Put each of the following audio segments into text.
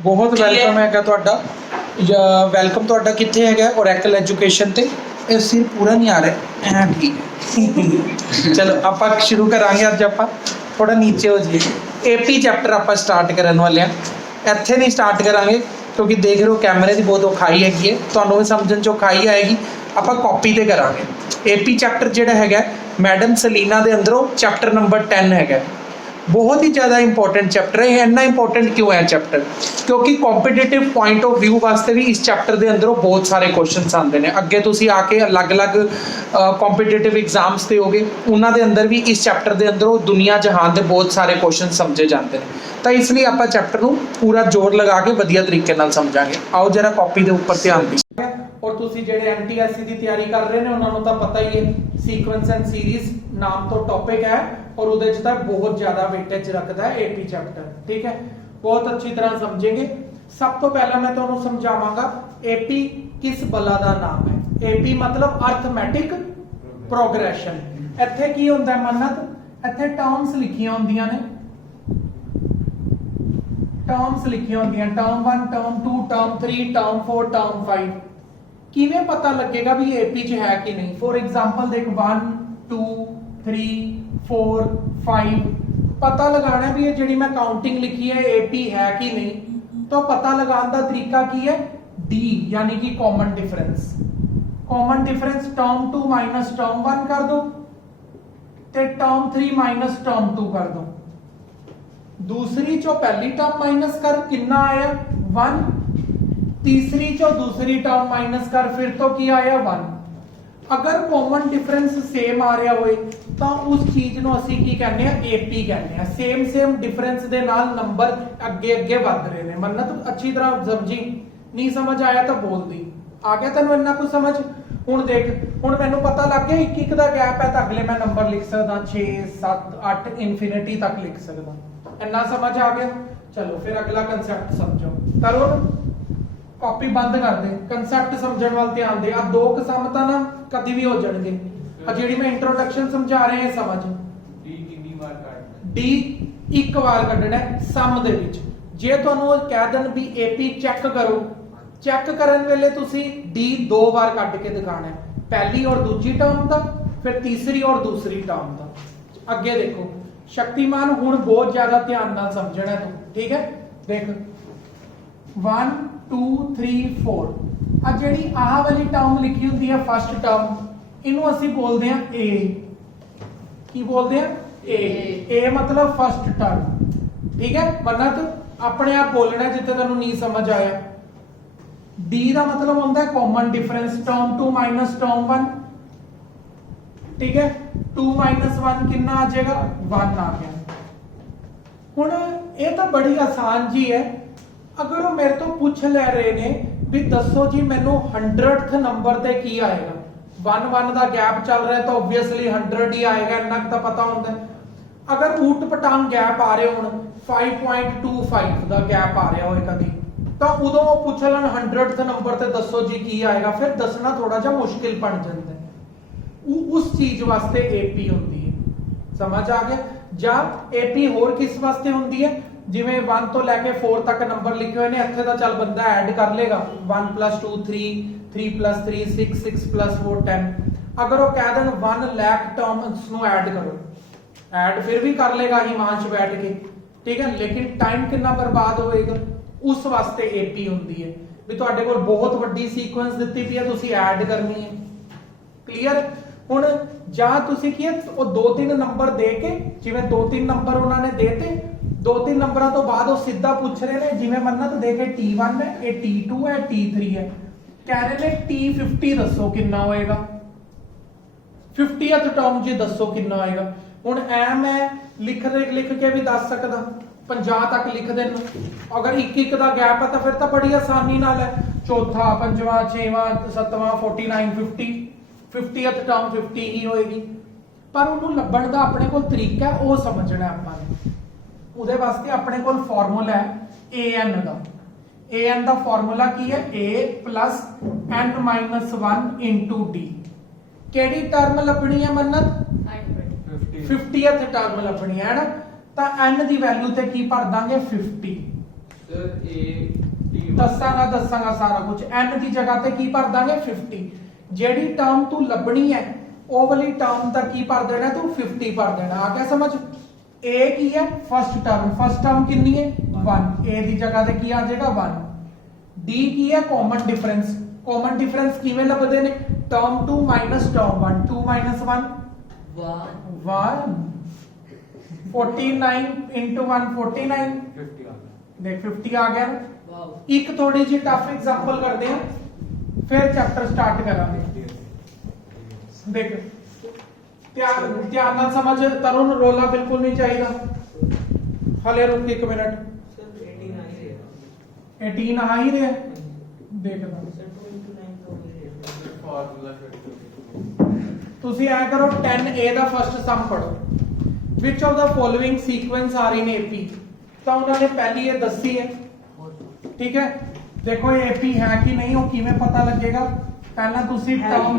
बहुत वेलकम हैगा ਤੁਹਾਡਾ ਵੈਲਕਮ ਤੁਹਾਡਾ ਕਿੱਥੇ ਹੈਗਾ ਔਰੈਕਲ ਐਜੂਕੇਸ਼ਨ ਤੇ ਇਹ ਸਿਰ ਪੂਰਾ ਨਹੀਂ ਆ ਰਿਹਾ ਐ ਠੀਕ ਚਲੋ ਆਪਾਂ ਸ਼ੁਰੂ ਕਰਾਂਗੇ ਅੱਜ ਆਪਾਂ ਥੋੜਾ ਨੀਚੇ ਹੋ ਜਾਈਏ ਏਪੀ ਚੈਪਟਰ ਆਪਾਂ ਸਟਾਰਟ ਕਰਨ ਵਾਲੇ ਆ ਇੱਥੇ ਨਹੀਂ ਸਟਾਰਟ ਕਰਾਂਗੇ ਕਿਉਂਕਿ ਦੇਖ ਰਹੇ ਹੋ ਕੈਮਰੇ ਦੀ ਬਹੁਤ ਔਖਾਈ ਹੈਗੀ ਹੈ ਤੁਹਾਨੂੰ ਵੀ ਸਮਝਣ ਚ ਔਖਾਈ ਆਏਗੀ ਆਪਾਂ ਕਾਪੀ ਤੇ ਕਰਾਂਗੇ ਏਪੀ ਚੈਪਟਰ ਜਿਹੜਾ ਹੈਗਾ ਮੈਡਮ ਸਲੀਨਾ ਦੇ ਅੰਦਰੋਂ ਚੈਪਟਰ ਨੰਬਰ 10 ਹੈਗਾ बहुत ही ज़्यादा इंपॉर्टेंट चैप्टर है इन्ना इंपॉर्टेंट क्यों है चैप्टर क्योंकि कॉम्पीटिटिव पॉइंट ऑफ व्यू वास्ते भी इस चैप्टर के अंदरों बहुत सारे क्वेश्चन आते हैं अगे तुसी आके अलग अलग कॉम्पीटिटिव एग्जाम्स ते होगे उन्होंने अंदर भी इस चैप्टर के अंदरों दुनिया जहान के बहुत सारे क्वेश्चन समझे जाते हैं तो इसलिए आप चैप्टर को पूरा जोर लगा के वधिया तरीके नाल समझांगे आओ जरा कॉपी के उपर ध्यान दी और तुसी जेडे NTSC की तैयारी कर रहे हैं उन्होंने तो पता ही है सीक्वेंस एंड सीरीज नाम तो टॉपिक है और उहदे च तां बहुत ज्यादा वेटेज रखता है एपी चैप्टर ठीक है बहुत अच्छी तरह समझेंगे सब तो पहला मैं तुहानूं समझावांगा एपी किस बला दा नाम है एपी मतलब अर्थमैटिक प्रोग्रेशन इत्थे की हुंदा है मन्नत इत्थे टर्म्स लिखियां हुंदियां ने टर्म्स लिखियां हुंदियां term 1 term 2 term 3 term 4 term 5 किवें पता लगेगा भी एपी च है कि नहीं फॉर एग्जांपल देख 1 2 3 4 5 पता लगाना है भी ये जिहड़ी मैं काउंटिंग लिखी है एपी है कि नहीं तो पता लगाने का तरीका की है डी यानी कि common difference term 2 minus term 1 कर दो ते टर्म 3 माइनस टर्म 2 कर दो दूसरी चो पहली टर्म माइनस कर कितना आया 1 तीसरी चो दूसरी टर्म माइनस कर फिर तो की आया 1 अगर कॉमन डिफरेंस सेम आ रहा होए तो उस चीज नु ਅਸੀਂ ਕੀ ਕਹਿੰਦੇ ਆ ਏਪੀ ਕਹਿੰਦੇ ਆ ਸੇਮ डिफरेंस ਦੇ ਨਾਲ ਨੰਬਰ ਅੱਗੇ ਵਧ ਰਹੇ ਨੇ ਮੰਨਤ ਅੱਛੀ ਤਰ੍ਹਾਂ ਸਮਝੀ ਨਹੀਂ ਸਮਝ ਆਇਆ ਤਾਂ ਬੋਲ ਦੀ ਆ ਗਿਆ ਤੈਨੂੰ ਇੰਨਾ ਕੁ ਸਮਝ ਹੁਣ ਦੇਖ ਹੁਣ ਮੈਨੂੰ ਪਤਾ ਲੱਗ ਗਿਆ ਇੱਕ ਇੱਕ ਦਾ ਗੈਪ ਹੈ ਤਾਂ ਅਗਲੇ ਮੈਂ ਨੰਬਰ ਲਿਖ ਸਕਦਾ 6 7 8 ਇਨਫਿਨਿਟੀ ਤੱਕ ਲਿਖ ਸਕਦਾ ਇੰਨਾ ਸਮਝ ਆ ਗਿਆ ਚਲੋ ਫਿਰ ਅਗਲਾ ਕਨਸੈਪਟ ਸਮਝੋ ਕਰੋ ਕਾਪੀ ਬੰਦ ਕਰ ਦੇ ਕਨਸੈਪਟ ਸਮਝਣ ਵੱਲ ਧਿਆਨ ਦੇ ਆ ਦੋ ਕਿਸਮ ਤਾਂ ਨਾ ਕਦੀ ਵੀ ਹੋ ਜਾਣਗੇ ਆ ਜਿਹੜੀ ਮੈਂ ਇੰਟਰੋਡਕਸ਼ਨ ਸਮਝਾ ਰਿਹਾ ਹਾਂ ਸਮਝ ਡੀ ਕਿੰਨੀ ਵਾਰ ਕੱਢਣਾ ਡੀ ਇੱਕ ਵਾਰ ਕੱਢਣਾ ਸਮ ਦੇ ਵਿੱਚ ਜੇ ਤੁਹਾਨੂੰ ਉਹ ਕਹਿ ਦੇਣ ਵੀ ਏਪੀ ਚੈੱਕ ਕਰੋ ਚੈੱਕ ਕਰਨ ਵੇਲੇ ਤੁਸੀਂ ਡੀ ਦੋ ਵਾਰ ਕੱਢ ਕੇ ਦਿਖਾਣਾ ਹੈ ਪਹਿਲੀ ਔਰ ਦੂਜੀ ਟਰਮ ਦਾ ਫਿਰ ਤੀਸਰੀ ਔਰ ਦੂਸਰੀ ਟਰਮ ਦਾ ਅੱਗੇ ਦੇਖੋ ਸ਼ਕਤੀਮਾਨ ਹੁਣ ਬਹੁਤ ਜ਼ਿਆਦਾ ਧਿਆਨ ਨਾਲ ਸਮਝਣਾ ਤੂੰ ਠੀਕ ਹੈ ਦੇਖ 1 2 3 4 ਆ ਜਿਹੜੀ ਆਹ ਵਾਲੀ ਟਰਮ ਲਿਖੀ ਹੁੰਦੀ ਹੈ ਫਸਟ ਟਰਮ ਇਹਨੂੰ ਅਸੀਂ ਬੋਲਦੇ ਆ A ਕੀ ਬੋਲਦੇ ਆ A ਮਤਲਬ ਫਸਟ ਟਰਮ ਠੀਕ ਹੈ ਮੰਨਤ ਆਪਣੇ ਆਪ ਬੋਲਣਾ ਜਿੱਥੇ ਤੁਹਾਨੂੰ ਨਹੀਂ ਸਮਝ ਆਇਆ D ਦਾ ਮਤਲਬ ਹੁੰਦਾ ਹੈ common difference term 2 minus term 1 ਠੀਕ ਹੈ 2 ਮਾਈਨਸ 1 ਕਿੰਨਾ ਆ ਜਾਏਗਾ 1 ਆ ਗਿਆ ਹੁਣ ਇਹ ਤਾਂ ਬੜੀ ਆਸਾਨ ਜੀ ਹੈ ਅਗਰ ਉਹ ਮੇਰੇ ਤੋਂ ਪੁੱਛ ਲੈ ਰਹੇ ਨੇ ਵੀ ਦੱਸੋ ਜੀ ਮੈਨੂੰ 100th ਨੰਬਰ ਤੇ ਕੀ ਆਏਗਾ 1 ਦਾ ਗੈਪ ਚੱਲ ਰਿਹਾ ਤਾਂ ਆਬਵੀਅਸਲੀ 100 ਹੀ ਆਏਗਾ ਇੰਨਾ ਤਾਂ ਪਤਾ ਹੁੰਦਾ ਅਗਰ ਊਟ ਪਟਾਂਗ ਗੈਪ ਆ ਰਹੇ ਹੁਣ 5.25 ਦਾ ਗੈਪ ਆ ਰਿਹਾ ਹੋਏ ਕਦੀ ਤਾਂ ਉਦੋਂ ਉਹ ਪੁੱਛ ਲੈਣ 100th ਨੰਬਰ ਤੇ ਦੱਸੋ ਜੀ ਕੀ ਆਏਗਾ ਫਿਰ ਦੱਸਣਾ ਥੋੜਾ ਜਿਹਾ ਮੁਸ਼ਕਿਲ ਬਣ ਜਾਂਦਾ ਉਸ ਚੀਜ਼ ਵਾਸਤੇ ਏਪੀ ਹੁੰਦੀ ਹੈ ਸਮਝ ਆ ਗਿਆ ਜਾਂ ਏਪੀ ਹੋਰ ਕਿਸ ਵਾਸਤੇ ਹੁੰਦੀ ਹੈ ਜਿਵੇਂ 1 ਤੋਂ ਲੈ ਕੇ 4 ਤੱਕ ਨੰਬਰ ਲਿਖੇ ਹੋਏ ਨੇ ਇੱਥੇ ਤਾਂ ਚੱਲ ਬੰਦਾ ਐਡ ਕਰ ਲੇਗਾ 1 + 2 3 3 + 3 6 6 + 4 10 ਅਗਰ ਉਹ ਕਹਿ ਦੇਣ 1 ਲੱਖ ਟਰਮਸ ਨੂੰ ਐਡ ਕਰੋ ਐਡ ਫਿਰ ਵੀ ਕਰ ਲੇਗਾ ਹਿਮਾਂਸ਼ ਬੈਠ ਕੇ ਠੀਕ ਹੈ ਲੇਕਿਨ ਟਾਈਮ ਕਿੰਨਾ ਬਰਬਾਦ ਹੋਏਗਾ ਉਸ ਵਾਸਤੇ ਏਪੀ ਹੁੰਦੀ ਹੈ ਵੀ ਤੁਹਾਡੇ ਕੋਲ ਬਹੁਤ ਵੱਡੀ ਸੀਕੁਐਂਸ ਦਿੱਤੀ ਪਈ ਹੈ ਤੁਸੀਂ ਐਡ ਕਰਨੀ ਹੈ ਕਲੀਅਰ ਹੁਣ ਜਾਂ ਤੁਸੀਂ ਕੀ ਉਹ 2-3 ਨੰਬਰ ਦੇ ਕੇ ਜਿਵੇਂ 2-3 ਨੰਬਰ ਉਹਨਾਂ ਨੇ ਦੇਤੇ 2-3 ਨੰਬਰਾਂ ਤੋਂ ਬਾਅਦ ਉਹ ਸਿੱਧਾ ਪੁੱਛ ਰਹੇ ਨੇ ਜਿਵੇਂ ਮੰਨਤ ਦੇਖੇ T1 ਹੈ ਇਹ T2 ਹੈ T3 ਹੈ ਕਹਿ ਰਹੇ ਨੇ T50 ਦੱਸੋ ਕਿੰਨਾ ਹੋਏਗਾ 50th ਟਰਮ ਜੀ ਦੱਸੋ ਕਿੰਨਾ ਹੋਏਗਾ ਹੁਣ ਐ ਮੈਂ ਲਿਖ ਕੇ ਵੀ ਦੱਸ ਸਕਦਾ 50 ਤੱਕ ਲਿਖ ਦੇਣ ਅਗਰ ਇੱਕ ਦਾ ਗੈਪ ਹੈ ਤਾਂ ਫਿਰ ਤਾਂ ਬੜੀ ਆਸਾਨੀ ਨਾਲ ਹੈ ਚੌਥਾ ਪੰਜਵਾਂ ਛੇਵਾਂ ਸੱਤਵਾਂ 49 50th ਟਰਮ 50 ਹੀ ਹੋਏਗੀ ਪਰ ਉਹਨੂੰ ਲੱਭਣ ਦਾ ਆਪਣੇ ਕੋਲ ਤਰੀਕਾ ਉਹ ਸਮਝਣਾ ਆਪਾਂ ਨੇ ਉਹਦੇ ਵਾਸਤੇ ਆਪਣੇ ਕੋਲ ਫਾਰਮੂਲਾ ਹੈ an ਦਾ an ਦਾ ਫਾਰਮੂਲਾ ਕੀ ਹੈ a + n - 1 * d ਕਿਹੜੀ ਟਰਮ ਲੱਭਣੀ ਹੈ ਮੰਨਤ 50th ਟਰਮ ਲੱਭਣੀ ਹੈ ਨਾ ਤਾਂ n ਦੀ ਵੈਲਿਊ ਤੇ ਕੀ ਭਰ ਦਾਂਗੇ 50 दसांगा सारा कुछ n की जगह ते की भर दांगे 50 जेडी टर्म तू लभनी है ਉਹ ਵਾਲੀ ਟਰਮ ਦਾ ਕੀ ਭਰ ਦੇਣਾ ਤੂੰ 50 ਭਰ ਦੇਣਾ ਆ ਗਿਆ ਸਮਝ a ਕੀ ਹੈ ਫਸਟ ਟਰਮ ਕਿੰਨੀ ਹੈ 1 a ਦੀ ਜਗ੍ਹਾ ਤੇ ਕੀ ਆ ਜਾਏਗਾ 1 d ਕੀ ਹੈ ਕਾਮਨ ਡਿਫਰੈਂਸ ਕਿਵੇਂ ਲੱਭਦੇ ਨੇ ਟਰਮ 2 ਟਰਮ 1 2 1 1 49 into 1 49 देख 50 आ गया ना एक थोड़ी जी टफ एग्जांपल करते हैं फिर चैप्टर स्टार्ट करांगे देख ध्यान ਨਾਲ समझ तरुण रोला बिल्कुल नहीं चाहिए हले रुक एक मिनट सर 18 आ ही रहा देख ਤੁਸੀਂ ਐ ਕਰੋ 10a ਦਾ ਫਸਟ ਸਮ ਪੜੋ which of the following sequence are in AP ਤਾਂ ਉਹਨਾਂ ਨੇ ਪਹਿਲੀ ਇਹ ਦੱਸੀ ਹੈ ਠੀਕ ਹੈ ਦੇਖੋ ਇਹ AP ਹੈ ਕਿ ਨਹੀਂ ਉਹ ਕਿਵੇਂ ਪਤਾ ਲੱਗੇਗਾ ਪਹਿਲਾਂ ਤੁਸੀਂ ਟਰਮ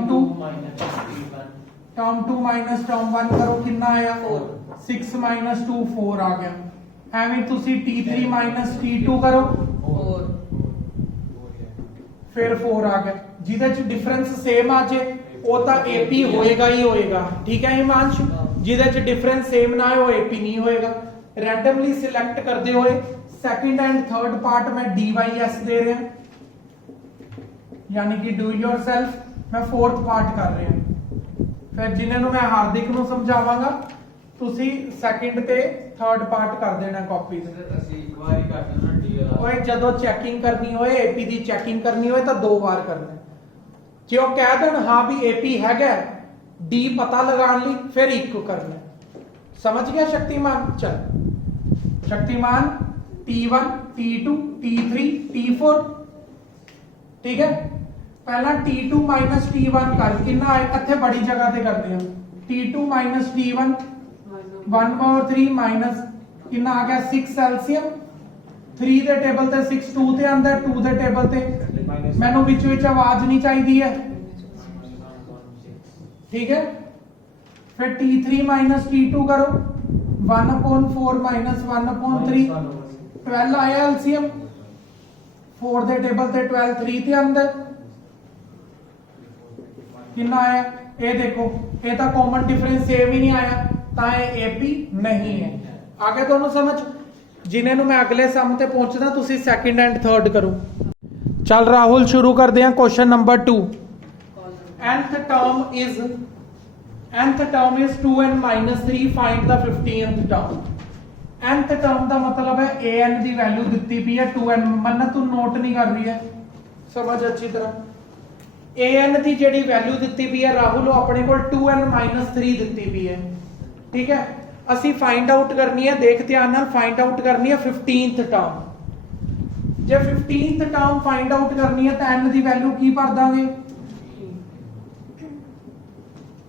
2 ਮਾਈਨਸ ਟਰਮ 1 ਕਰੋ ਕਿੰਨਾ ਆਇਆ 6 2 4 ਆ ਗਿਆ ਐਵੇਂ ਤੁਸੀਂ t3 ਮਾਈਨਸ t2 ਕਰੋ 4 ਫਿਰ 4 ਆ ਗਿਆ ਜਿਹਦੇ ਚ ਡਿਫਰੈਂਸ ਸੇਮ ਆ ਜੇ ਉਹ ਤਾਂ AP ਹੋਏਗਾ ਹੀ ਹੋਏਗਾ ਠੀਕ ਹੈ ਹਿਮਾਂਸ਼ ਜਿਹਦੇ ਚ ਡਿਫਰੈਂਸ ਸੇਮ ਨਾ ਹੋਏ ਉਹ AP ਨਹੀਂ ਹੋਏਗਾ रैंडमली सिलेक्ट करते हुए सेकंड एंड थर्ड पार्ट में DYS दे रहे हैं यानी कि डू योरसेल्फ मैं फोर्थ पार्ट कर रहे हैं फिर जिन्होंने मैं हार्दिक ਨੂੰ ਸਮਝਾਵਾਂਗਾ ਤੁਸੀਂ ਸੈਕਿੰਡ ਤੇ ਥਰਡ ਪਾਰਟ ਕਰ ਦੇਣਾ ਕਾਪੀ ਤੇ ਅਸੀਂ ਇੱਕ ਵਾਰ ਹੀ ਕਰ ਦੇਣਾ ਡੀ ਓਏ ਜਦੋਂ ਚੈਕਿੰਗ ਕਰਨੀ ਹੋਏ AP ਦੀ ਚੈਕਿੰਗ ਕਰਨੀ ਹੋਏ ਤਾਂ ਦੋ ਵਾਰ ਕਰਨਾ ਜੇ ਉਹ ਕਹਿ ਦੇਣ ਹਾਂ ਵੀ AP ਹੈਗਾ D ਪਤਾ ਲਗਾਉਣ ਲਈ ਫਿਰ ਇੱਕ ਕਰਨਾ समझ गया शक्तिमान चल Shaktimaan T1 T2 T3 T4 ठीक है पहला T2 माइनस T1 कर कितना आए इत्थे बड़ी जगह ते करते हैं T2 माइनस T1 1/3 माइनस कितना आ गया 6 एलसीएम 3 ਦੇ ਟੇਬਲ ਤੇ 6 2 ਤੇ ਆਂਦਾ 2 ਦੇ ਟੇਬਲ ਤੇ ਮੈਨੂੰ ਵਿੱਚ ਆਵਾਜ਼ ਨਹੀਂ ਚਾਹੀਦੀ ਹੈ ठीक है फिर T3 माइनस T2 करो 1/4 माइनस 1/3 12 आया एलसीएम 4 ਦੇ ਟੇਬਲ ਤੇ 12 3 ਤੇ ਅੰਦਰ ਕਿੰਨਾ ਆਇਆ ਇਹ ਦੇਖੋ ਇਹ ਤਾਂ ਕਾਮਨ ਡਿਫਰੈਂਸ ਸੇਮ ਹੀ ਨਹੀਂ ਆਇਆ ਤਾਂ ਇਹ AP ਨਹੀਂ ਹੈ ਆਗੇ ਤੁਹਾਨੂੰ ਸਮਝ ਜਿਨ੍ਹਾਂ ਨੂੰ ਮੈਂ ਅਗਲੇ ਸਮ ਤੇ ਪਹੁੰਚਦਾ ਤੁਸੀਂ ਸੈਕਿੰਡ ਐਂਡ ਥਰਡ ਕਰੋ ਚੱਲ ਰਾਹੁਲ ਸ਼ੁਰੂ ਕਰਦੇ ਹਾਂ question number 2 nth term is 2n minus 3 find the 15th term nth term ਦਾ ਮਤਲਬ ਹੈ an ਦੀ ਵੈਲਿਊ ਦਿੱਤੀ ਪਈ ਹੈ 2n ਮੰਨ ਤੂੰ ਨੋਟ ਨਹੀਂ ਕਰ ਰਹੀ ਹੈ ਸਮਝ ਅੱਛੀ ਤਰ੍ਹਾਂ an ਦੀ ਜਿਹੜੀ ਵੈਲਿਊ ਦਿੱਤੀ ਪਈ ਹੈ ਰਾਹੁਲ ਉਹ ਆਪਣੇ ਕੋਲ 2n minus 3 ਦਿੱਤੀ ਪਈ ਹੈ ਠੀਕ ਹੈ ਅਸੀਂ ਫਾਈਂਡ ਆਊਟ ਕਰਨੀ ਹੈ ਦੇਖ ਧਿਆਨ ਨਾਲ ਫਾਈਂਡ ਆਊਟ ਕਰਨੀ ਹੈ 15th term ਜੇ 15th term ਫਾਈਂਡ ਆਊਟ ਕਰਨੀ ਹੈ ਤਾਂ n ਦੀ ਵੈਲਿਊ ਕੀ ਭਰ ਦਾਂਗੇ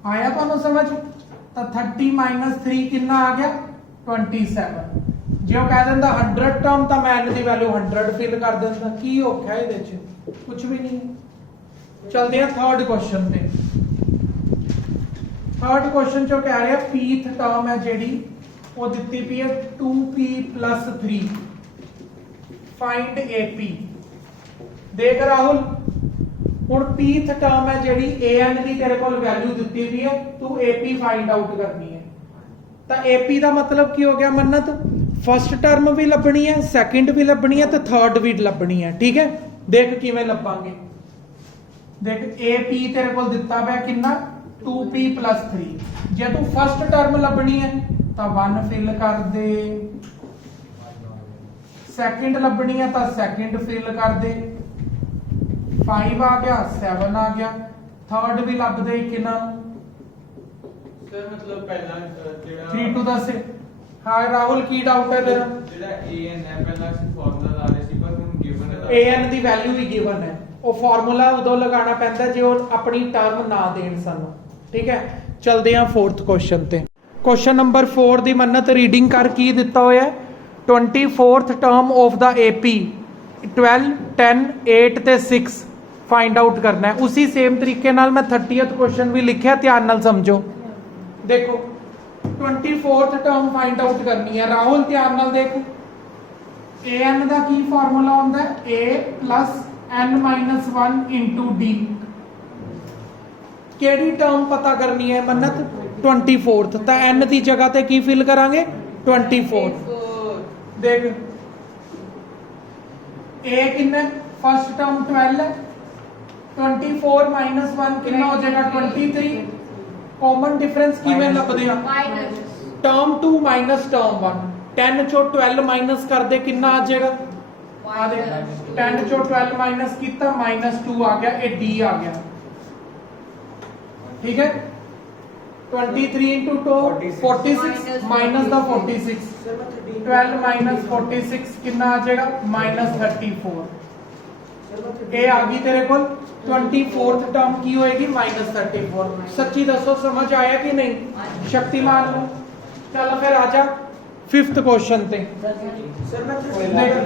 आया ਤੁਹਾਨੂੰ ਸਮਝ ਤਾਂ 30 3 ਕਿੰਨਾ ਆ ਗਿਆ 27 ਜੇ ਉਹ ਕਹਿ ਦਿੰਦਾ 100 ਟਰਮ ਤਾਂ ਮੈਂ n ਦੀ ਵੈਲਿਊ 100 ਫਿਲ ਕਰ ਦਿੰਦਾ ਕੀ ਔਖਾ ਇਹਦੇ ਚ ਕੁਝ ਵੀ ਨਹੀਂ ਚਲਦੇ ਆ ਥਰਡ ਕੁਐਸਚਨ ਤੇ ਥਰਡ ਕੁਐਸਚਨ ਚ ਕਹਿ ਰਿਹਾ pth ਟਰਮ ਹੈ ਜਿਹੜੀ ਉਹ ਦਿੱਤੀ ਪਈ ਹੈ 2p 3 ਫਾਈਂਡ AP ਦੇਖ ਰਾਹੁਲ ਹੁਣ pth ਟਰਮ ਹੈ ਜਿਹੜੀ an ਦੀ ਤੇਰੇ ਕੋਲ ਵੈਲਿਊ ਦਿੱਤੀ ਵੀ ਹੈ ਤੂੰ AP ਫਾਈਂਡ ਆਊਟ ਕਰਨੀ ਹੈ ਤਾਂ AP ਦਾ ਮਤਲਬ ਕੀ ਹੋ ਗਿਆ ਮੰਨਤ ਫਸਟ ਟਰਮ ਵੀ ਲੱਭਣੀ ਹੈ ਸੈਕਿੰਡ ਵੀ ਲੱਭਣੀ ਹੈ ਤੇ ਥਰਡ ਵੀ ਲੱਭਣੀ ਹੈ ਠੀਕ ਹੈ ਦੇਖ ਕਿਵੇਂ ਲੱਭਾਂਗੇ ਦੇਖ AP ਤੇਰੇ ਕੋਲ ਦਿੱਤਾ ਪਿਆ ਕਿੰਨਾ 2p 3 ਜੇ ਤੂੰ ਫਸਟ ਟਰਮ ਲੱਭਣੀ ਹੈ ਤਾਂ 1 ਫਿਲ ਕਰ ਦੇ ਸੈਕਿੰਡ ਲੱਭਣੀ ਹੈ ਤਾਂ ਸੈਕਿੰਡ ਫਿਲ ਕਰ ਦੇ 5 ਆ ਗਿਆ 7 ਆ ਗਿਆ ਥਰਡ ਵੀ ਲੱਭਦੇ ਕਿੰਨਾ ਸਰ ਮਤਲਬ ਪਹਿਲਾਂ ਜਿਹੜਾ 3 to 10 ਹਾਂ ਰਾਹੁਲ ਕੀ ਡਾਊਟ ਹੈ ਤੇਰਾ ਜਿਹੜਾ an ਹੈ ਪਹਿਲਾਂ ਅਸੀਂ ਫਾਰਮੂਲਾ ਲਾ ਰਹੇ ਸੀ ਪਰ ਹੁਣ ਗਿਵਨ ਹੈ an the value he given ਹੈ ਉਹ ਫਾਰਮੂਲਾ ਉਦੋਂ ਲਗਾਉਣਾ ਪੈਂਦਾ ਜੇ ਉਹ ਆਪਣੀ ਟਰਮ ਨਾ ਦੇਣ ਸਾਨੂੰ ਠੀਕ ਹੈ ਚਲਦੇ ਹਾਂ ਫੋਰਥ ਕੁਐਸਚਨ ਤੇ ਕੁਐਸਚਨ ਨੰਬਰ 4 ਦੀ ਮੰਨਤ ਰੀਡਿੰਗ ਕਰ ਕੀ ਦਿੱਤਾ ਹੋਇਆ 24th term of the AP 12 10 8 ਤੇ 6 फाइंड आउट करना है उसी सेम तरीके नाल मैं 30th क्वेश्चन भी लिखा ध्यान नाल समझो देखो 24th टर्म फाइंड आउट करनी है राहुल ध्यान नाल देख an ਦਾ ਕੀ ਫਾਰਮੂਲਾ ਹੁੰਦਾ ਹੈ a plus n minus 1 into d। ਕਿਹੜੀ ਟਰਮ ਪਤਾ ਕਰਨੀ ਹੈ ਮੰਨਤ 24th ਤਾਂ n ਦੀ ਜਗ੍ਹਾ ਤੇ ਕੀ ਫਿਲ ਕਰਾਂਗੇ 24 ਦੇਖ a ਕਿੰਨਾ ਫਸਟ ਟਰਮ 12 ਹੈ 24 minus 1 ਕਿੰਨਾ ਹੋ ਜਾਏਗਾ 23। ਕਾਮਨ ਡਿਫਰੈਂਸ ਕਿਵੇਂ ਲੱਭਦੇ ਆ ਟਰਮ 2 minus ਟਰਮ 1 10 ਚੋਂ 12 ਮਾਈਨਸ ਕਰਦੇ ਕਿੰਨਾ ਆ ਜਾਏਗਾ ਆ ਦੇ 10 ਚੋਂ 12 ਮਾਈਨਸ ਕੀਤਾ -2 ਆ ਗਿਆ ਇਹ d ਆ ਗਿਆ ठीक है 23 into 2 46 minus the 46 12 minus 46 कितना आ जाएगा -34 ये आ गई तेरे को 24th टर्म की होएगी -34। सच्ची दसो समझ आया कि नहीं शक्तिमान को चलो फिर आजा 5th क्वेश्चन पे सर मैं जो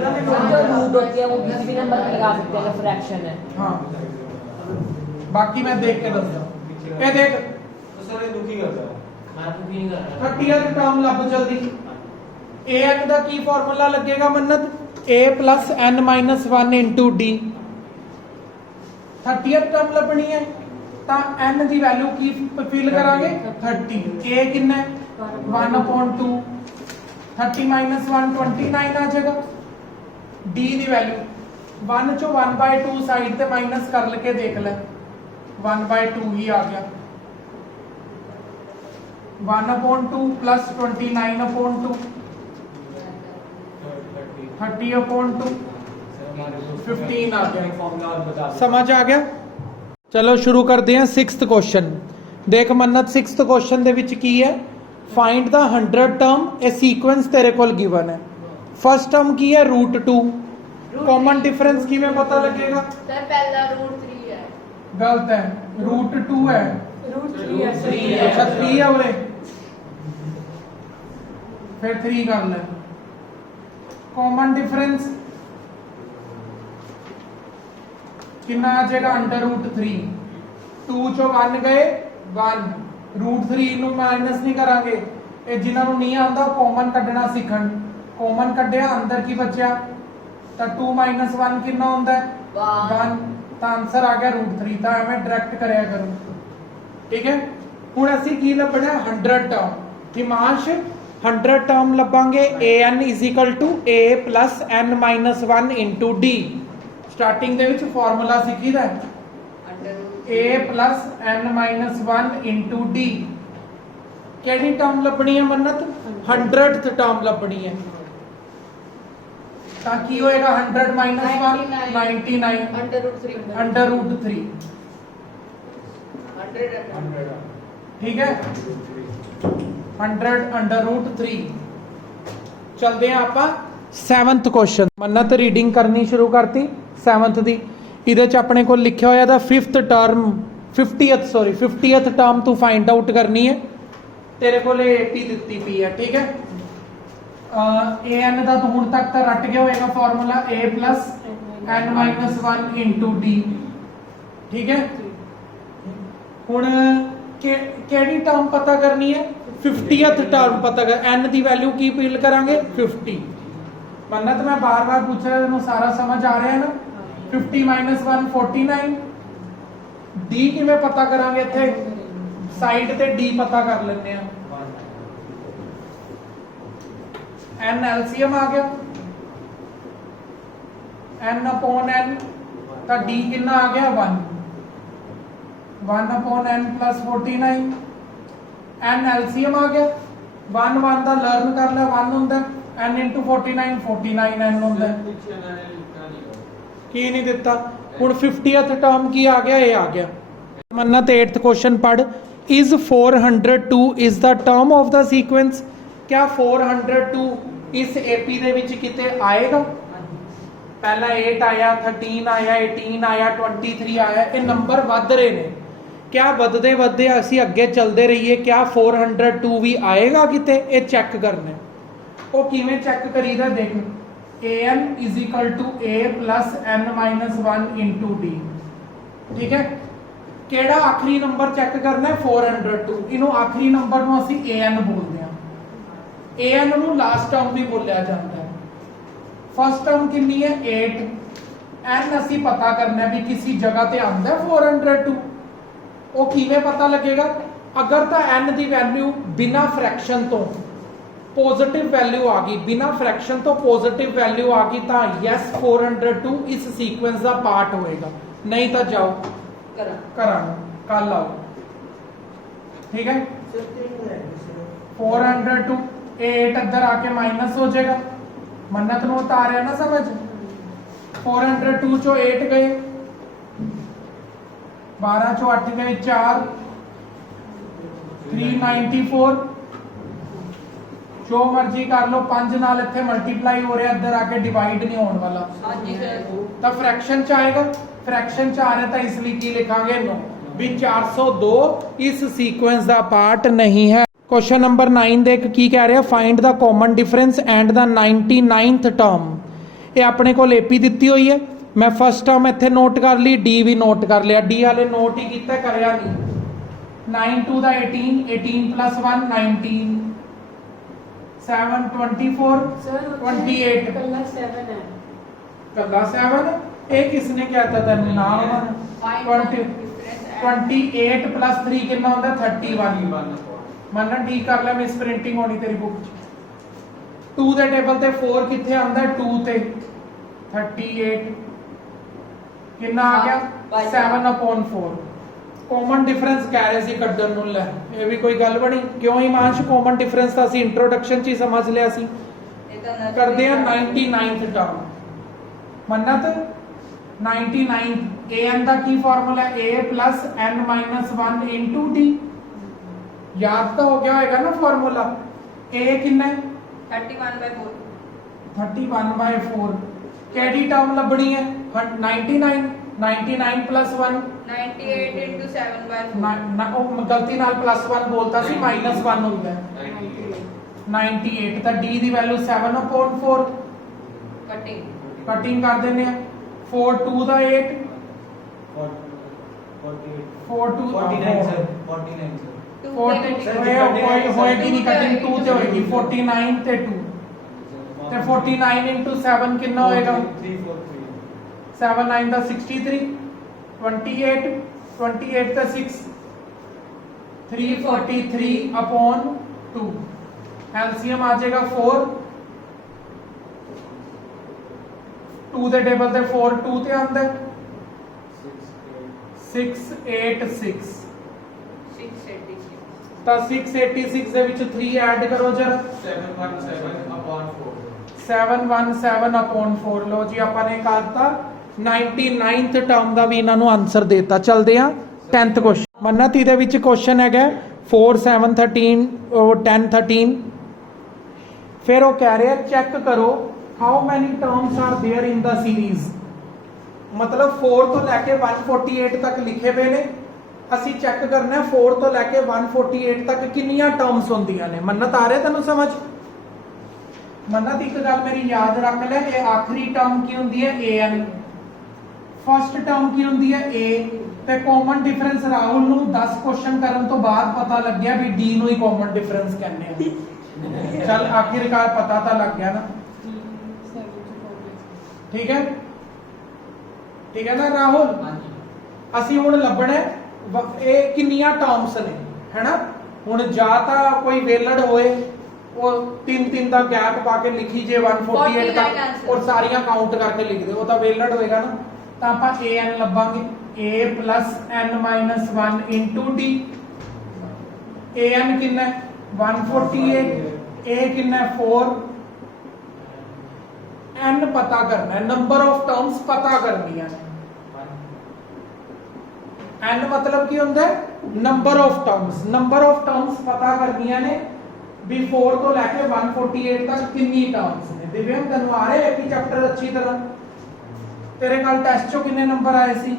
रूट होती है वो किसी भी नंबर पे लगा सकते हैं फ्रैक्शन है। हाँ बाकी मैं देख के दस ये देख सर ये दुखी करता है मैं दुखी नहीं कर रहा 30th टर्म ਲੱਭ ਜਲਦੀ an ਦਾ ਕੀ ਫਾਰਮੂਲਾ ਲੱਗੇਗਾ ਮੰਨਤ a plus n minus 1 into d 30th term ਲੱਭਣੀ ਹੈ ਤਾਂ n ਦੀ ਵੈਲਿਊ ਕੀ ਫਿਲ ਕਰਾਂਗੇ 30 a ਕਿੰਨਾ ਹੈ 1/2 30 minus 1 29 ਆ ਜਾਏਗਾ d ਦੀ ਵੈਲਿਊ 1 ਚੋਂ 1/2 ਸਾਈਡ ਤੇ ਮਾਈਨਸ ਕਰ ਲਕੇ ਦੇਖ ਲੈ 1/2 ही आ गया 1/2 plus 29/2 30/2 15 आ गया समझ आ गया। चलो शुरू करते हैं 6th क्वेश्चन देख मन्नत 6th क्वेश्चन दे विच की है find the 100 term A sequence तेरे कोल गिवन है फर्स्ट टर्म की है √2 कॉमन डिफरेंस किवें पता लगेगा सर पहला √3 है गलत है √2 है √3 है 3 है अच्छा 3 है उरे फिर 3 कर ले कॉमन डिफरेंस कितना आ जाएगा √3 2 चो 1 गए 1 √3 ਨੂੰ ਮਾਈਨਸ ਨਹੀਂ ਕਰਾਂਗੇ ਇਹ ਜਿਨ੍ਹਾਂ ਨੂੰ ਨਹੀਂ ਆਉਂਦਾ ਕਾਮਨ ਕੱਢਣਾ ਸਿੱਖਣ ਕਾਮਨ ਕੱਢਿਆ ਅੰਦਰ ਕੀ ਬਚਿਆ ਤਾਂ 2 - 1 ਕਿੰਨਾ ਹੁੰਦਾ ਹੈ 1 ਤਾਂ ਆਨਸਰ ਆ ਗਿਆ √3 ਤਾਂ ਐਵੇਂ ਡਾਇਰੈਕਟ ਕਰਿਆ ਕਰੋ ਠੀਕ ਹੈ। ਹੁਣ ਅਸੀਂ ਕੀ ਲੱਭਣਾ 100 ਟਰਮ ਹਿਮਾਂਸ਼ 100 ਟਰਮ ਲੱਭਾਂਗੇ an a plus n minus 1 into d starting ਦੇ ਵਿੱਚ ਫਾਰਮੂਲਾ ਸਿੱਖੀਦਾ a plus n minus 1 into d ਕਿਹੜੀ ਟਰਮ ਲੱਭਣੀ ਹੈ ਮੰਨਤ 100th ਟਰਮ ਲੱਭਣੀ ਹੈ ਤਾਂ ਕੀ ਹੋਏਗਾ 100 - 1 99 √3 100 ठीक है 100 √3 चलते हैं ਆਪਾਂ 7th क्वेश्चन ਮੰਨਤ ਰੀਡਿੰਗ ਕਰਨੀ ਸ਼ੁਰੂ ਕਰਤੀ 7th ਦੀ ਇਹਦੇ ਚ ਆਪਣੇ ਕੋਲ ਲਿਖਿਆ ਹੋਇਆ ਦਾ 5th ਟਰਮ 50th ਟਰਮ ਤੂੰ ਫਾਈਂਡ ਆਊਟ ਕਰਨੀ ਹੈ ਤੇਰੇ ਕੋਲ ਇਹ 80 ਦਿੱਤੀ ਪਈ ਹੈ ਠੀਕ ਹੈ an ਦਾ ਤੂੰ ਹੁਣ ਤੱਕ ਤਾਂ ਰੱਟ ਗਿਆ ਹੋਏਗਾ formula a plus n minus 1 into d ਠੀਕ ਹੈ ਹੁਣ ਕਿਹੜੀ ਟਰਮ ਪਤਾ ਕਰਨੀ ਹੈ 50th ਟਰਮ ਪਤਾ ਕਰ n ਦੀ ਵੈਲਿਊ ਕੀ ਪੁੱਲ ਕਰਾਂਗੇ 50 ਮੰਨਤ ਮੈਂ ਬਾਰ-ਬਾਰ ਪੁੱਛ ਰਿਹਾ ਤੈਨੂੰ ਸਾਰਾ ਸਮਝ ਆ ਰਿਹਾ ਹੈ ਨਾ 50 - 1 49 d ਕਿਵੇਂ ਪਤਾ ਕਰਾਂਗੇ ਇੱਥੇ ਸਾਈਡ ਤੇ d ਪਤਾ ਕਰ ਲੈਂਦੇ ਆ n ਐਲਸੀਐਮ ਆ ਗਿਆ n/n ਤਾਂ d ਕਿੰਨਾ ਆ ਗਿਆ 1 1/n plus 49 n एलसीएम आ गया 1 1 ਦਾ ਲਰਨ ਕਰ ਲੈ 1 ਹੁੰਦਾ n into 49 49 n ਹੁੰਦਾ ਕੀ ਨਹੀਂ ਦਿੱਤਾ ਹੁਣ 50th ਟਰਮ ਕੀ ਆ ਗਿਆ ਇਹ ਆ ਗਿਆ ਮੰਨਤ 8th क्वेश्चन पढ़ is 402 is the term of the sequence क्या 402 इस AP ਦੇ ਵਿੱਚ ਕਿਤੇ ਆਏਗਾ ਪਹਿਲਾ 8 ਆਇਆ 13 ਆਇਆ 18 ਆਇਆ 23 ਆਇਆ ਇਹ ਨੰਬਰ ਵੱਧ ਰਹੇ ਨੇ ਕਿਆ ਵੱਧਦੇ ਵੱਧਦੇ ਅਸੀਂ ਅੱਗੇ ਚੱਲਦੇ ਰਹੀਏ ਕਿਆ 402 ਵੀ ਆਏਗਾ ਕਿਤੇ ਇਹ ਚੈੱਕ ਕਰਨਾ ਉਹ ਕਿਵੇਂ ਚੈੱਕ ਕਰੀਦਾ ਦੇਖ an a plus n minus 1 into d ਠੀਕ ਹੈ ਕਿਹੜਾ ਆਖਰੀ ਨੰਬਰ ਚੈੱਕ ਕਰਨਾ ਹੈ 402 ਇਹਨੂੰ ਆਖਰੀ ਨੰਬਰ ਨੂੰ ਅਸੀਂ an ਬੋਲਦੇ ਹਾਂ an ਨੂੰ ਲਾਸਟ ਟਰਮ ਵੀ ਬੋਲਿਆ ਜਾਂਦਾ ਹੈ फर्स्ट टर्म कितनी है 8, n ਅਸੀਂ ਪਤਾ ਕਰਨਾ ਹੈ ਵੀ ਕਿਸੇ ਜਗ੍ਹਾ ਤੇ ਆਉਂਦਾ 402, ਉਹ ਕਿਵੇਂ ਪਤਾ ਲੱਗੇਗਾ? ਅਗਰ ਤਾਂ n ਦੀ ਵੈਲਿਊ ਬਿਨਾ ਫ੍ਰੈਕਸ਼ਨ ਤੋਂ ਪੋਜ਼ਿਟਿਵ ਵੈਲਿਊ ਆ ਗਈ, ਬਿਨਾ ਫ੍ਰੈਕਸ਼ਨ ਤੋਂ ਪੋਜ਼ਿਟਿਵ ਵੈਲਿਊ ਆ ਗਈ ਤਾਂ ਯੈਸ 402 ਇਸ ਸੀਕੁਐਂਸ ਦਾ ਪਾਰਟ ਹੋਏਗਾ, ਨਹੀਂ ਤਾਂ ਜਾਓ ਕਰਾਂਗੇ ਕੱਲ ਆਓ, ਠੀਕ ਹੈ। 402 8 ਇੱਧਰ ਆ ਕੇ ਮਾਈਨਸ ਹੋ ਜਾਏਗਾ, ਮੰਨਤ ਨੂੰ ਉਤਾਰਿਆ ਨਾ ਸਮਝ। 402 ਚੋਂ 8 ਗਏ, 12 ਚੋਂ 8 ਗਏ 4, 394, ਜੋ ਮਰਜ਼ੀ ਕਰ ਲਓ, 5 ਨਾਲ ਇੱਥੇ ਮਲਟੀਪਲਾਈ ਹੋ ਰਿਹਾ, ਇੱਧਰ ਆ ਕੇ ਡਿਵਾਈਡ ਨਹੀਂ ਹੋਣ ਵਾਲਾ, ਤਾਂ ਫ੍ਰੈਕਸ਼ਨ ਚ ਆਏਗਾ। ਫ੍ਰੈਕਸ਼ਨ ਚ ਆ ਰਿਹਾ ਤਾਂ ਇਸ ਲਈ ਕੀ ਲਿਖਾਂਗੇ? ਨੋ, ਵੀ 402 ਇਸ ਸੀਕੁਐਂਸ ਦਾ ਪਾਰਟ ਨਹੀਂ ਹੈ। क्वेश्चन नंबर 9 देख की कह रहे हैं, find the common difference and the 99th term. ये अपने को एपी दी हुई है, मैं फर्स्ट टर्म इत्थे नोट कर ली, डी भी नोट कर लिया, डी वाले नोट ही किया करया नहीं। 9 टू द 18, 18 प्लस 1 19, 7 24 28 कल्ला 7, ये किसने कहता था नाम? 28 प्लस 3 कितना होता है 31। ਮੰਨਣਾ ਠੀਕ ਕਰ ਲੈ, ਮਿਸ ਪ੍ਰਿੰਟਿੰਗ ਹੋਣੀ ਤੇਰੀ ਬੁੱਕ 'ਚ। 2 ਦੇ ਟੇਬਲ ਤੇ 4 ਕਿੱਥੇ ਆਉਂਦਾ? 2 ਤੇ 38 ਕਿੰਨਾ ਆ ਗਿਆ? 7/4। ਕਾਮਨ ਡਿਫਰੈਂਸ ਕਹਿ ਰਹੇ ਸੀ ਕੱਢਣ ਨੂੰ, ਲੈ ਇਹ ਵੀ ਕੋਈ ਗੱਲ ਬਣੀ ਕਿਉਂ? ਇਮਾਂਸ਼ ਕਾਮਨ ਡਿਫਰੈਂਸ ਤਾਂ ਅਸੀਂ ਇੰਟਰੋਡਕਸ਼ਨ 'ਚ ਹੀ ਸਮਝ ਲਿਆ ਸੀ। ਕਰਦੇ ਆ 99th term. Mannat 99 an the Ki formula? a plus n minus 1 into d। याद तो हो गया होगा ना फॉर्मूला। a कितना है? 31/4। 31/4। केडी टर्म लबड़ी है 99, 99 प्लस 1 98 into 7/4। ओ गलती नाल प्लस 1 बोलता सी, माइनस 1 होता है 98। ਤਾਂ d ਦੀ ਵੈਲਿਊ 7/4। ਕਟਿੰग ਕਰ ਦਿੰਦੇ ਆ। 4 2 ਦਾ 8, 4 2 49 ਸਰ, 49 ਸਰ। 40 ਹੋਏਗੀ ਨਹੀਂ ਕਟਿੰਗ 2 ਤੇ ਹੋਏਗੀ 49 ਤੇ 2 ਤੇ 49 into 7 ਕਿੰਨਾ ਹੋਏਗਾ? 343। 7 9 ਦਾ 63, 28 28 ਤੇ 6 343/2। एलसीएम आ जाएगा 4, 2 ਦੇ ਟੇਬਲ ਤੇ 4 2 ਤੇ ਆਉਂਦਾ 686 ਤਾਂ 686 ਦੇ ਵਿੱਚ 3 ਐਡ ਕਰੋ ਜਰਾ। 717/4। 717/4। ਲੋ ਜੀ ਆਪਾਂ ਨੇ ਕਰਤਾ 99th ਟਰਮ ਦਾ ਵੀ ਇਹਨਾਂ ਨੂੰ ਆਨਸਰ ਦੇਤਾ। ਚਲਦੇ ਆ 10th ਕੁਐਸਚਨ। ਮੰਨਤ ਇਹਦੇ ਵਿੱਚ ਕੁਐਸਚਨ ਹੈਗਾ 4 7 13 10 13। ਫਿਰ ਉਹ ਕਹਿ ਰਿਹਾ ਚੈੱਕ ਕਰੋ how many terms are there in the series. ਮਤਲਬ 4 ਤੋਂ ਲੈ ਕੇ 148 ਤੱਕ ਲਿਖੇ ਪਏ ਨੇ, ਅਸੀਂ ਚੈੱਕ ਕਰਨਾ 4 ਤੋਂ ਲੈ ਕੇ 148 ਤੱਕ ਕਿੰਨੀਆਂ ਟਰਮਸ ਹੁੰਦੀਆਂ ਨੇ। ਮੰਨਤ ਆ ਰਿਹਾ ਤੈਨੂੰ ਸਮਝ? ਮੰਨਤ ਇੱਕ ਗੱਲ ਮੇਰੀ ਯਾਦ ਰੱਖ ਲੈ, ਇਹ ਆਖਰੀ ਟਰਮ ਕੀ ਹੁੰਦੀ ਹੈ? an। ਫਸਟ ਟਰਮ ਕੀ ਹੁੰਦੀ ਹੈ? a। ਤੇ ਕਾਮਨ ਡਿਫਰੈਂਸ ਰਾਹੁਲ ਨੂੰ 10 ਕੁਐਸਚਨ ਕਰਨ ਤੋਂ ਬਾਅਦ ਪਤਾ ਲੱਗਿਆ ਵੀ d ਨੂੰ ਹੀ ਕਾਮਨ ਡਿਫਰੈਂਸ ਕਹਿੰਦੇ ਆ। ਚੱਲ ਆਖਿਰਕਾਰ ਪਤਾ ਤਾਂ ਲੱਗ ਗਿਆ ਨਾ, ਠੀਕ ਹੈ? ਠੀਕ ਹੈ ਨਾ ਰਾਹੁਲ? ਅਸੀਂ ਹੁਣ ਲੱਭਣਾ ਇਹ ਕਿੰਨੀਆਂ ਟਰਮਸ ਨੇ, ਹੈਨਾ? ਹੁਣ ਜਾਂ ਤਾਂ ਕੋਈ ਵੇਲੜ ਹੋਏ ਉਹ 3 ਦਾ ਗੈਪ ਪਾ ਕੇ ਲਿਖੀ ਜੇ 148 ਤੱਕ ਔਰ ਸਾਰੀਆਂ ਕਾਊਂਟ ਕਰਕੇ ਲਿਖ ਦੇ, ਉਹ ਤਾਂ ਵੇਲੜ ਹੋਏਗਾ ਨਾ। ਤਾਂ ਆਪਾਂ an ਲੱਭਾਂਗੇ, a plus n minus 1 into d। an ਕਿੰਨਾ ਹੈ? 148। a ਕਿੰਨਾ ਹੈ? 4। n ਪਤਾ ਕਰਨਾ ਹੈ, ਨੰਬਰ ਆਫ ਟਰਮਸ ਪਤਾ ਕਰਨੀਆਂ ਨੇ। n मतलब ਕੀ ਹੁੰਦਾ ਹੈ? Number of terms. Number of terms ਪਤਾ ਕਰਨੀਆਂ ਨੇ ਵੀ 4 ਤੋਂ ਲੈ ਕੇ 148 ਤੱਕ ਕਿੰਨੀ ਟਰਮਸ ਨੇ। ਦਿਵਿਆਮ ਤੈਨੂੰ ਆ ਰਿਹਾ ਹੈ ਚੈਪਟਰ ਅੱਛੀ ਤਰ੍ਹਾਂ? ਤੇਰੇ ਕੱਲ ਟੈਸਟ ਚੋਂ ਕਿੰਨੇ ਨੰਬਰ ਆਏ ਸੀ?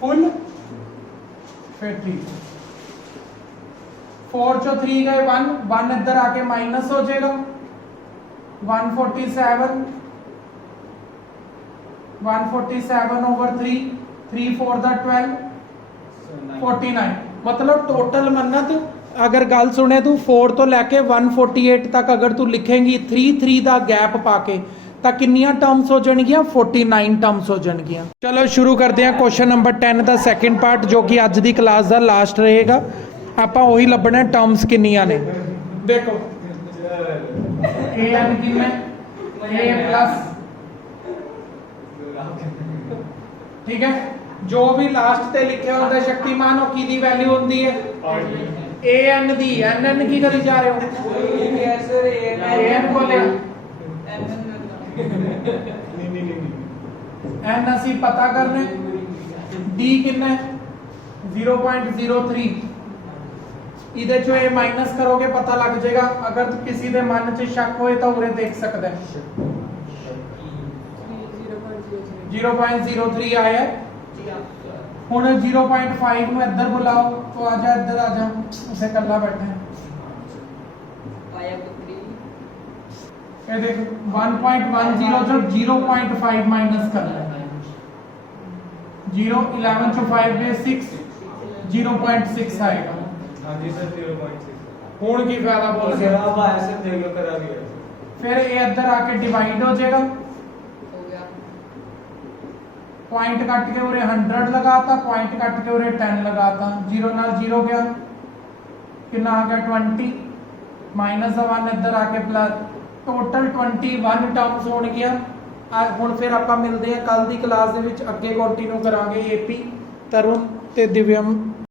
ਫੁੱਲ? ਫਿਰ ਠੀਕ। 4 ਚੋਂ 3 ਗਏ 1 ਇੱਧਰ ਆ ਕੇ ਮਾਈਨਸ ਹੋ ਜਾਏਗਾ 147 over 3 3 4 ਦਾ 12 49। मतलब टोटल मन्नत ਅਗਰ ਗੱਲ ਸੁਣੇ ਤੂੰ 4 ਤੋਂ ਲੈ ਕੇ 148 ਤੱਕ ਅਗਰ ਤੂੰ ਲਿਖੇਂਗੀ 3 ਦਾ ਗੈਪ ਪਾ ਕੇ ਤਾਂ ਕਿੰਨੀਆਂ ਟਰਮਸ ਹੋ ਜਾਣਗੀਆਂ 49 ਟਰਮਸ ਹੋ ਜਾਣਗੀਆਂ। ਚਲੋ ਸ਼ੁਰੂ ਕਰਦੇ ਹਾਂ ਕੁਐਸਚਨ ਨੰਬਰ 10 ਦਾ ਸੈਕਿੰਡ ਪਾਰਟ ਜੋ ਕਿ ਅੱਜ ਦੀ ਕਲਾਸ ਦਾ ਲਾਸਟ ਰਹੇਗਾ। ਆਪਾਂ ਉਹੀ ਲੱਭਣਾ ਟਰਮਸ ਕਿੰਨੀਆਂ ਨੇ। ਦੇਖੋ an ਕਿੰਨਾ a ਪਲੱਸ ਠੀਕ ਹੈ ਜੋ ਵੀ ਲਾਸਟ ਤੇ ਲਿਖਿਆ ਹੁੰਦਾ ਸ਼ਕਤੀਮਾਨ ਉਹ ਕਿਹਦੀ ਵੈਲਿਊ ਹੁੰਦੀ ਹੈ an ਦੀ। n ਕੀ ਕਰੀ ਜਾ ਰਹੇ ਹੋ an ਬੋਲਿਆ n ਅਸੀਂ ਪਤਾ ਕਰਨਾ d ਕਿੰਨਾ ਹੈ 0.03 ਇਹਦੇ ਚੋਂ ਇਹ ਮਾਈਨਸ ਕਰੋਗੇ ਪਤਾ ਲੱਗ ਜਾਏਗਾ। ਅਗਰ ਕਿਸੇ ਦੇ ਮਨ 'ਚ ਸ਼ੱਕ ਹੋਏ ਤਾਂ ਉਰੇ ਦੇਖ ਸਕਦਾ ਹੈ 0.03 ਆਇਆ ਹੈ। ਹੁਣ 0.5 ਨੂੰ ਇੱਧਰ ਬੁਲਾਓ तो आजा इधर आजा उसे कल्ला बैठा है ये देख 1.10 जो 0.5 माइनस कर रहा है 0 11 चो 5 में 6 0.6 आएगा। हाँ जी सर 0.6 ਹੁਣ ਕੀ ਫਾਇਦਾ ਬੋਲ ਕੇ अब ऐसे देख लो करा दिया ਫਿਰ ਇਹ ਇੱਧਰ ਆ ਕੇ ਡਿਵਾਈਡ ਹੋ ਜਾਏਗਾ पॉइंट कट के उरे 100 लगाता पॉइंट कट के उरे 10 लगाता 0 नाल 0 गया कितना आ गया 20 माइनस 1 इधर आके प्लस टोटल 21 टर्म्स होण गया। ਹੁਣ ਫਿਰ ਆਪਾਂ ਮਿਲਦੇ ਹਾਂ ਕੱਲ ਦੀ ਕਲਾਸ ਦੇ ਵਿੱਚ ਅੱਗੇ ਕੰਟੀਨਿਊ ਕਰਾਂਗੇ ਏਪੀ ਤਰੁਣ ਤੇ ਦਿਵਯਮ